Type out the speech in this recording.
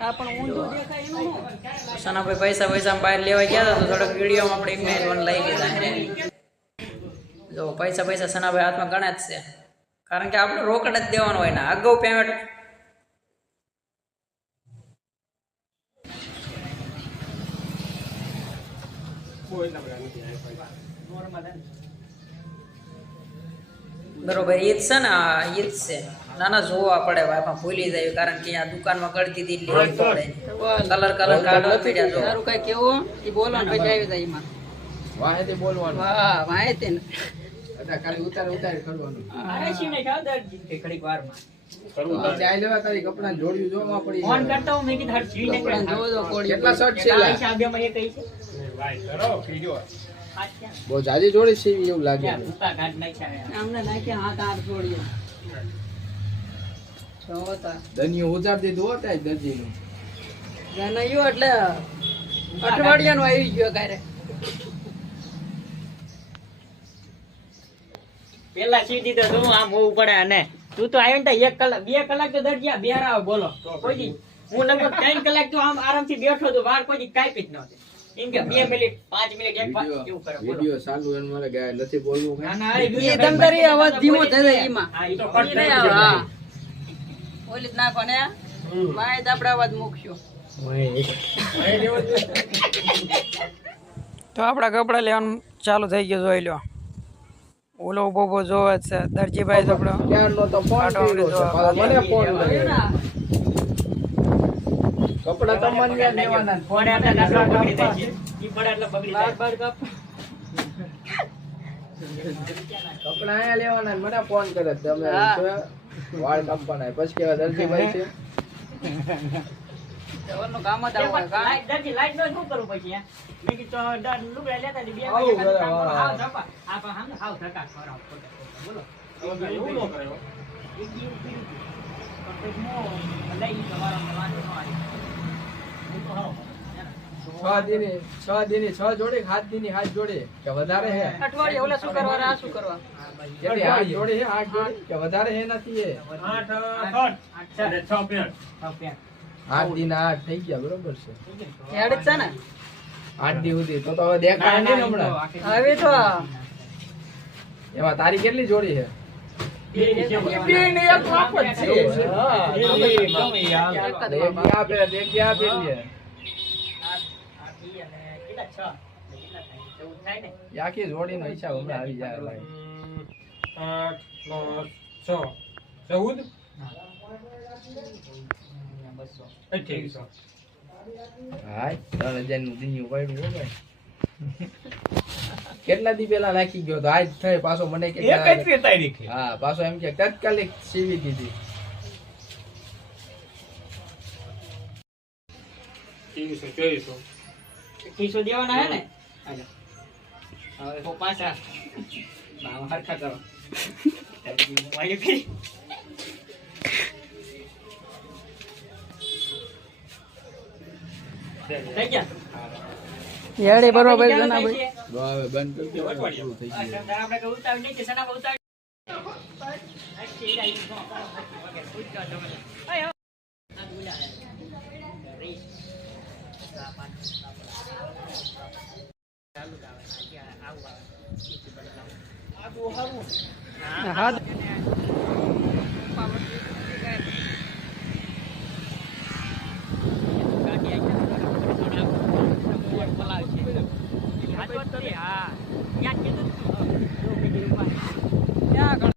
આ પણ ઊંધું દેખાય એનું શું? સનાભાઈ પૈસા બહાર લેવા ગયા હતા તો થોડોક વિડીયોમાં આપણે ઇમેજ વન લઈ લીધા છે. જો પૈસા સનાભાઈ હાથમાં ગણે જ છે, કારણ કે આપણે રોકડ જ દેવાનું હોય ને અગાઉ પેમેન્ટ. બરોબર ઈદ છે ને, ઈદ છે. ના જોવા પડે ભાઈ, ભૂલી જાય કારણ કે આ દુકાનમાં કરતી હતી લેવી પડે. કલર કાઢવા પડ્યા. જો તારું કઈ કેવું એ બોલો ને પછી આવી જાય એમાં વાહેતે બોલવાનું. વાહ વાહેતે ને ખાલી ઉતાર કરવાનું. અરે શીને ખાવ દર્જી કે ઘડીક વારમાં ચાઈ લેવા તારી કપડા જોડ્યું જોવા પડી. ફોન કરતો હું મેં કીધું હટ શીને કપડાં જોવો તો કોળી કેટલા શર્ટ છે લા? આ બે માં એક છે ભાઈ કરો કીજો. બહુ જાજી જોડી છે એવું લાગે છે. ઉતા કાઢ નાખ્યા. અમને નાખ્યા હાથ આઠ જોડીએ જોવો તા દનિયો ઉજાડ દીધું હોત આજ દરજીનું. જનૈયો એટલે અઠવાડિયાનું આવી ગયો કારે પેલા સીધી તો તું આમ હોવું પડે. અને તું તો આવ્યો ને 1 કલાક 2 કલાક તો દરજીયા બેરાવ બોલો કોઈ. હું લગભગ 3 કલાક તો આમ આરામથી બેઠો તો વાર કોઈ કાપી જ નહોતી. એમ કે 2 મિનિટ 5 મિનિટ એક વાત કેવું કરે બોલો. વિડિયો ચાલુ એને મારે ગાય નથી બોલવું કઈ. ના ના એ દમદારી અવાજ ધીમો થઈ જાય એમાં હા ઈ તો કટ ઈ નહીં આવે, હા ઓલી જ નાખો ને વાય આપણે અવાજ મૂકશું. તો આપડા કપડા લેવાનું ચાલુ થઈ ગયું. જોઈ લો ઓલો ઉભો જોવે છે દરજીભાઈ કપડો ક્યારનો તો ફોન કર્યો છે પાછો મને ફોન કર્યો. કપડા તમને લેવાના ને ફોન પડે એટલે નસવા બગડી જાય છે. ઈ પડે એટલે બગડી જાય. બાર કપ કપડા આયા લેવાના ને મને ફોન કરે તમે હા. વાળ કાપવાના. પછી કેવા દરજીભાઈ છે જવાનું કામ જ આવું હોય કા લાઈટ દરજી લાઈટ નો શું કરવું પછી હે? મેં કીધું તો લુગડા લેતા હતી, 2 આવું વાગે કરે, કામ કરો. હા. હાવ ધક્કા. આ પણ હામ હાવ ધક્કા ખવડાવો ખોટા. બોલો એવું ન કરાયો. એક દી પીરું હતું. પણ પછી મો લઈ લીધો વારંવાર વાંધો ન આવી. હું તો હાવ. 6 દીની 6 જોડી 7 દીની 7 જોડી કે વધારે હે? અઠવાડિયે ઓલા શું કરવા આ શું કરવા કેટલી 8 જોડી હે? 8 જોડી કે વધારે હે? નથી હે 8 શર્ટ અને 6 પેન્ટ. 8 દીના 8 થઈ ગયા. બરોબર છે. હેડ જ છે ને 8 દી સુધી તો હવે દેખાય નહીં હમણાં. હવે તો એમાં તારી કેટલી જોડી હે? બેને એક લાખ જ છે. હા. એક જ એક આપે એક આપે લે. એ આખી જોડીનો હિસાબ હમણાં આવી જાય ભાઈ. 8 9 6 14 2800. હાય 3000 નું દીયું પડ્યું હો ભાઈ. કેટલા દી પેલા નાખી ગયો તો આજ થઈ પાછો મને કે 31 તારીખે. હા પાછો એમ કે તાત્કાલિક સીવી દીધી. 2300 ખીસો દેવાના હે ને હાલો. હવે તો પાછા ભાવ હરખા કરો. વાયુ ફરી થઈ ગયા. હેડે બરોબર છે ના ભાઈ હવે બંધ કરી દેવાનું. પૂરું થઈ ગયું. આપણે કહું ઉતાવળ નહીં કે સનામાં ઉતાવળ. હા હા